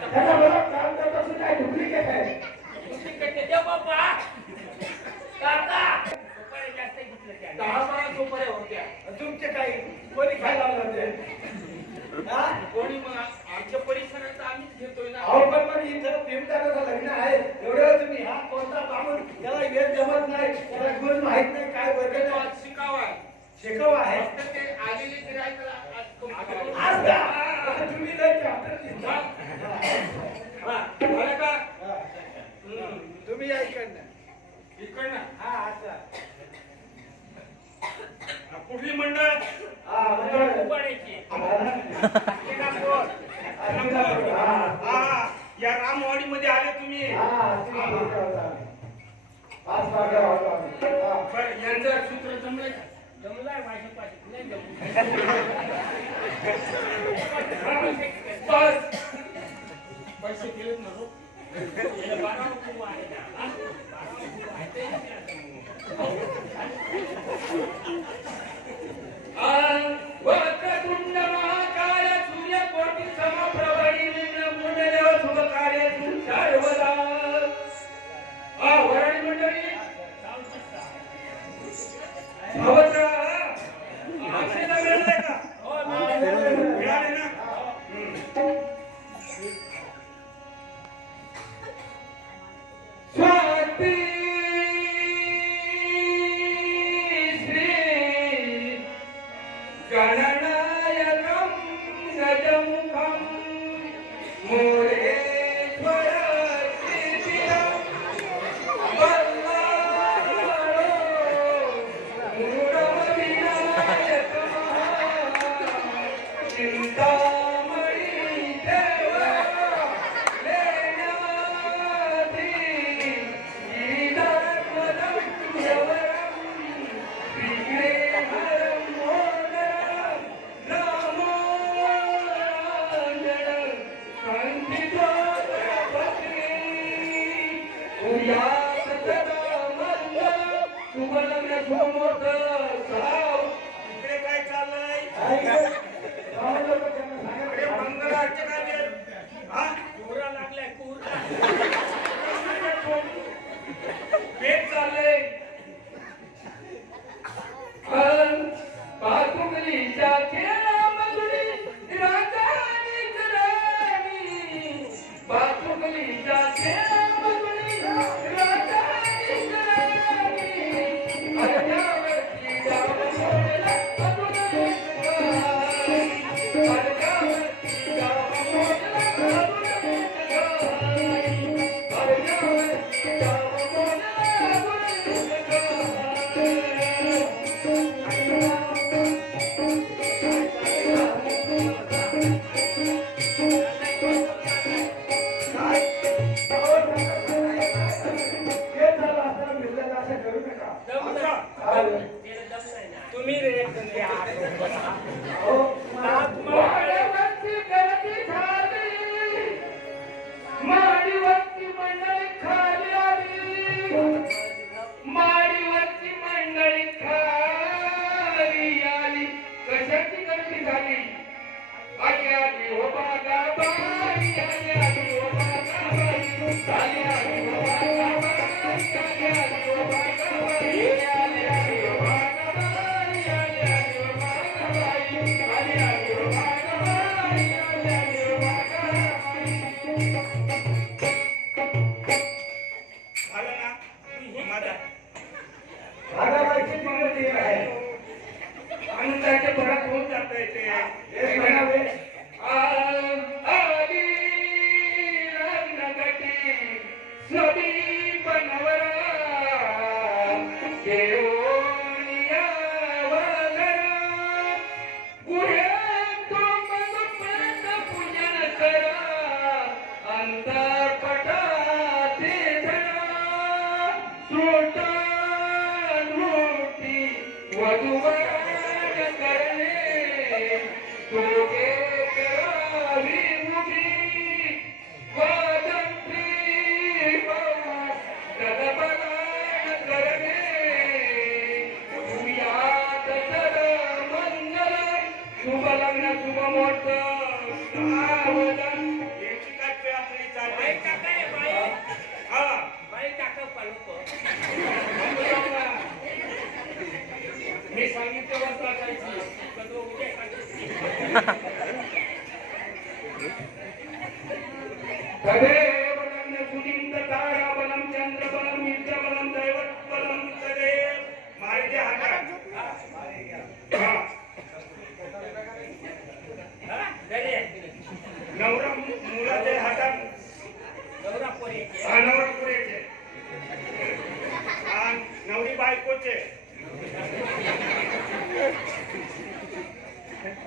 त्याचा मला काम करत असून काय डुप्लिकेट आहे दहा बारा सुपाऱ्या होत्या तुमचे काही? कोणी खायला लावलं? कोणी मग आमच्या परिसरात इकडनं हा असं. कुठली मंडळ? हा. उपाड्याची. या रामवाडी मध्ये आले तुम्ही. हा. हा. यांचं सूत्र जमलंय जमलंय माझ्या पाठी नाही जमलं बस. पैसे केलेत ना وتكن معه इकडे काय चाललंय मंगळाच्या काय हा कोरा लागलाय कोरा पेट चाललंय पण बाथरूम हिंसा तुम्ही रेट दिले आहात वधुवर करणे तुझे करावी मुझी वादंती तदपलायन करणे भूयात सद मंगल शुभ लग्न शुभ मुहूर्त सावधान याची काटवे आपली चालते काका बाई हा बाई काका पालको हे सांगितलं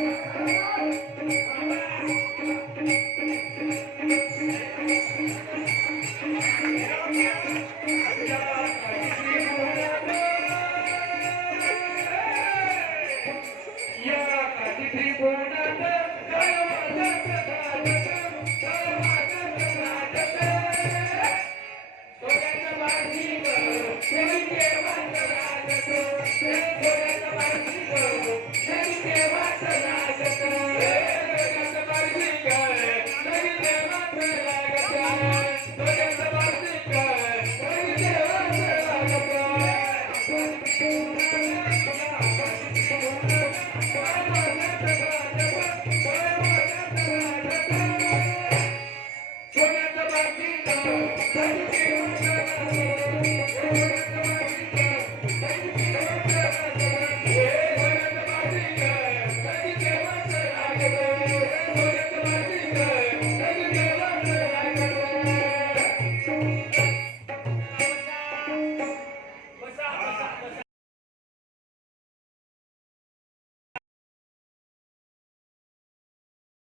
Yeah.